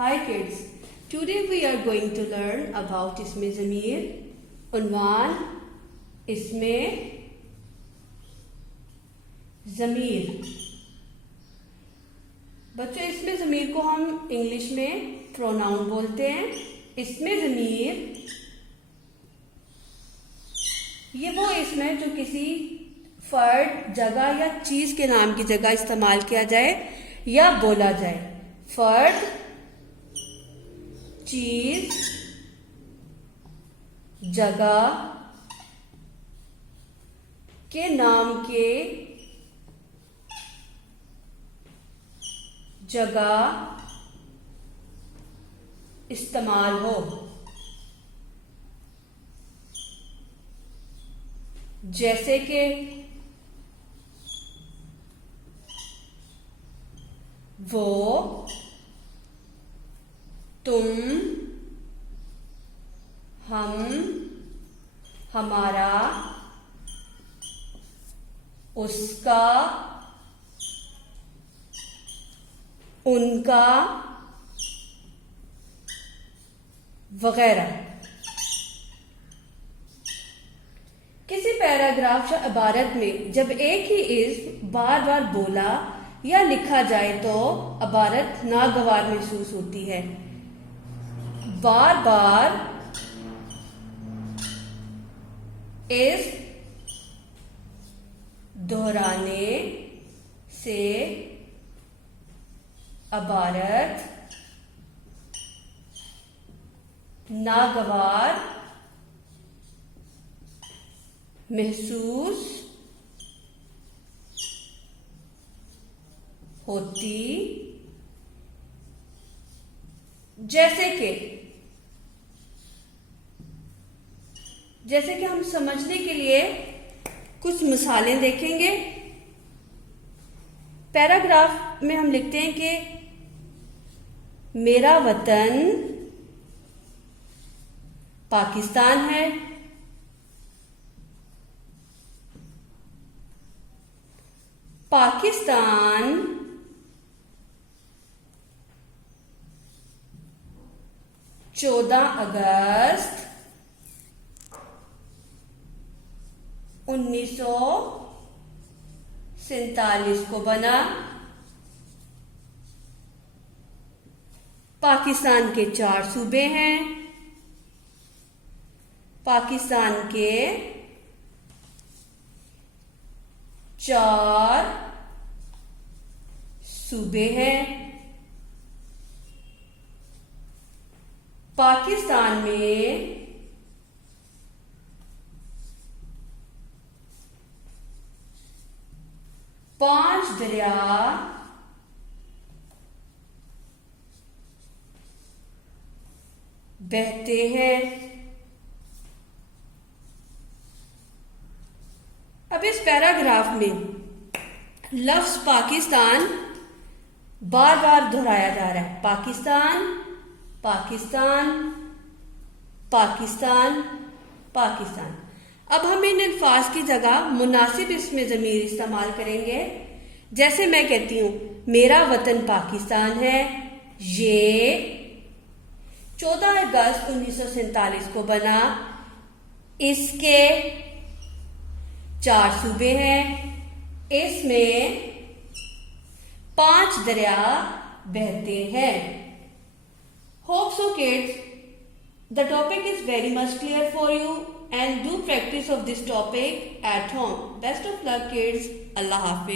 Hi kids, today we are going to learn about इसमें ज़मीर, उन्वान, इसमें ज़मीर। बच्चों, इसमें ज़मीर को हम इंग्लिश में प्रोनाउन बोलते हैं। इसमें ज़मीर ये वो इसम है जो किसी फर्द, जगह या चीज के नाम की जगह इस्तेमाल किया जाए या बोला जाए। फर्द, चीज, जगह के नाम के जगह इस्तेमाल हो। जैसे कि वो, तुम, हम, हमारा, उसका, उनका वगैरह। किसी पैराग्राफ या इबारत में जब एक ही इस्म बार बार बोला या लिखा जाए तो इबारत नागवार महसूस होती है। बार बार इस्म दोहराने से इबारत नागवार महसूस होती। जैसे कि हम समझने के लिए कुछ मिसालें देखेंगे। पैराग्राफ में हम लिखते हैं कि मेरा वतन पाकिस्तान है। पाकिस्तान (14 अगस्त 1947) को बना। पाकिस्तान के 4 सूबे हैं। पाकिस्तान के 4 सूबे हैं। पाकिस्तान में 5 दरिया बहते हैं। अब इस पैराग्राफ में लफ्ज पाकिस्तान बार बार दोहराया जा रहा है। पाकिस्तान, पाकिस्तान, पाकिस्तान, पाकिस्तान। अब हम इन अल्फाज की जगह मुनासिब इसमें ज़मीर इस्तेमाल करेंगे। जैसे मैं कहती हूं मेरा वतन पाकिस्तान है। ये 14 अगस्त 1947 को बना। इसके 4 सूबे हैं। इसमें 5 दरिया बहते हैं। Hope so kids, the topic is very much clear for you and do practice of this topic at home. Best of luck kids. Allah Hafiz.